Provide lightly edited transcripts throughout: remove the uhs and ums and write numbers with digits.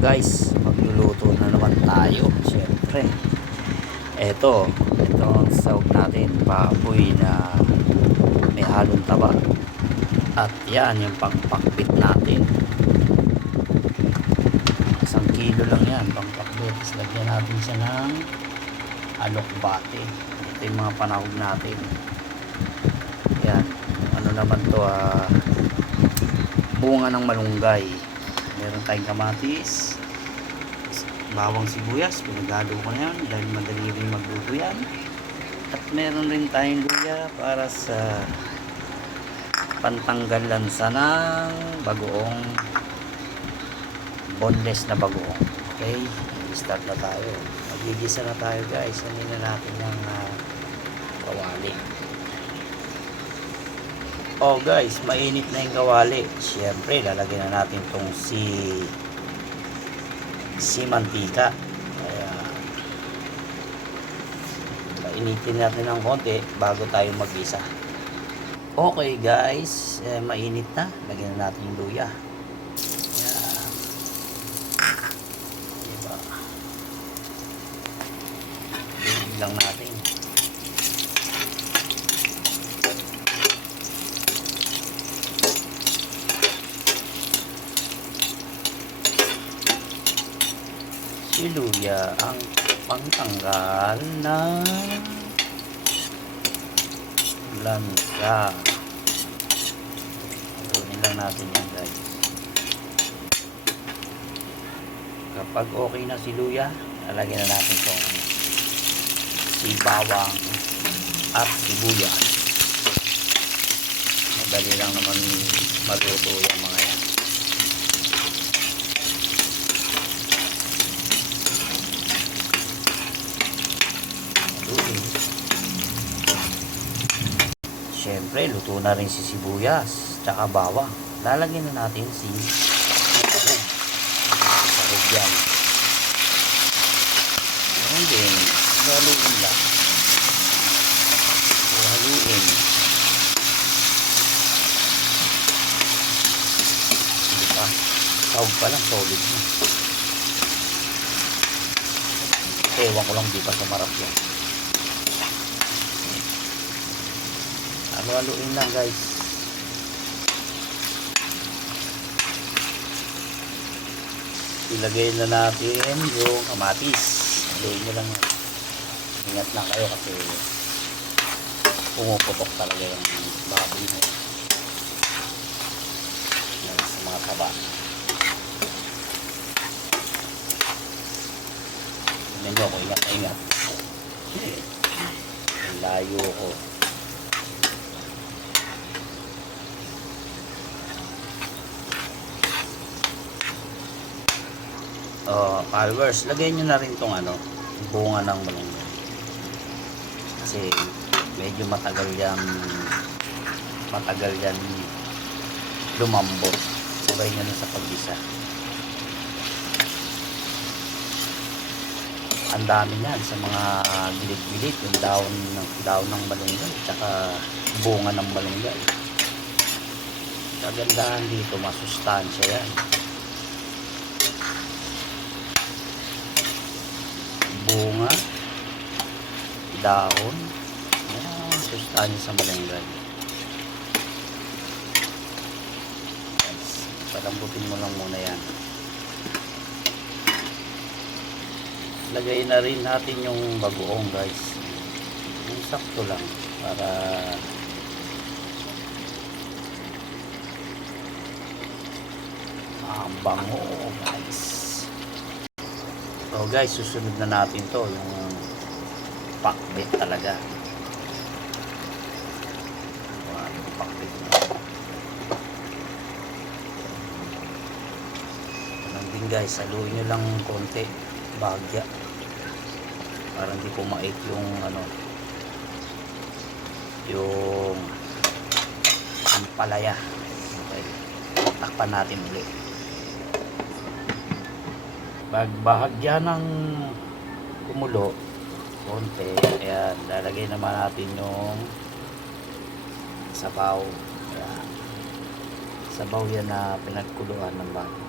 Guys, magluluto na naman tayo. Siyempre, ito ang sahog natin, baboy na may halong taba. At yan yung pangpakbit natin. 1 kilo lang yan, pangpakbit. Tapos lagyan natin siya ng alokbate. Ito yung mga panahog natin. Yan, ano naman to, bunga ng malunggay. Meron tayong kamatis, bawang sibuyas, pinaghalo ko na yan dahil madali rin magluto yan. At meron rin tayong luya para sa pantanggal lansa ng bagoong, boneless na bagoong. Okay, start na tayo. Magigisa na tayo guys. Sanin na natin ng kawali. Oh guys, mainit na yung kawali. Siyempre, lalagyan na natin tong si mantika. Kaya painitin natin ng konti bago tayo mag-isa. Okay guys, mainit na. Lagyan na natin yung luya. Yan. Diba? Luya lang natin. Si luya ang pangtanggal ng lansa. Tunin lang natin yan guys. Kapag okay na si luya, lalagyan na natin itong si bawang at sibuyas. Madali lang naman maluto yung mga yan. Siyempre, luto na rin si sibuyas tsaka bawang. Lalagyan na natin si sahog. Sahog yan. Ngayon din, haluin lang. Haluin. Hindi pa. Sahog pa lang, solid na. Ewan ko lang, di pa sumarap yan. Haluin lang guys. Ilagay na natin yung kamatis. Haluin nyo lang. Ingat lang kayo kasi pumuputok talaga yung baboy mo. Yan sa mga taba. Tignan nyo ako, ingat na ingat. Layo ko. Followers, lagyan nyo na rin tong bunga ng malunggay kasi medyo matagal yan lumambot. Sabay nyo na sa paggisa. Ang dami yan sa mga gilid-gilid, yung daon ng malunggay tsaka bunga ng malunggay. Kagandahan dito, masustansya yan. Bunga, dahon, yan, sustansya sa malunggay. Palambutin mo lang muna yan. Lagay na rin natin yung bagoong guys. Yung sakto lang para bango guys. So guys, susunod na natin to yung pakbit talaga. Pakbit na. Ganun din guys, haluin nyo lang konti, bahagya. Para hindi pumait yung yung ampalaya. Okay. Takpan natin ulit. Pagbahagya ng kumulo konti, ayan, lalagay naman natin yung sabaw. Ayan. Sabaw yan na pinagkuluan ng bago.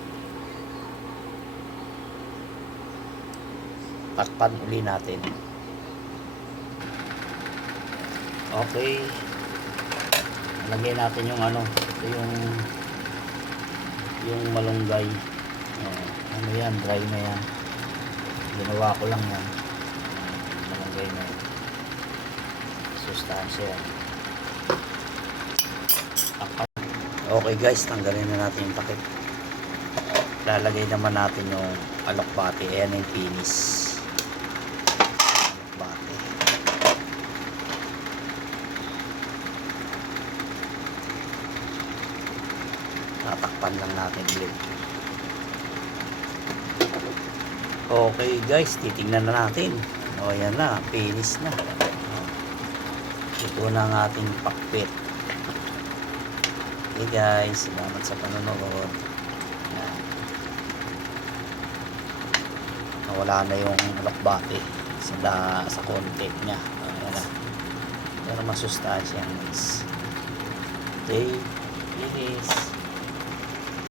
takpan uli natin. Okay, lagyan natin yung ano, ito yung malunggay. Ano yan, dry na yan, ginawa ko lang yan. Malunggay na yan, sustansya yan. Takpan. Okay guys, tanggalin na natin yung takip. Lalagay naman natin yung alokbate. Ayan yung finish. Alokbate. Tatakpan lang natin ulit. Okay guys, titignan na natin. O ayan na, finish na. Ito na ang ating pakpit. Okay guys, salamat sa panonood. Ayan. Nawala na yung alokbate sa konti niya. Ayan na. Pero masustansya yan guys. Okay, finish.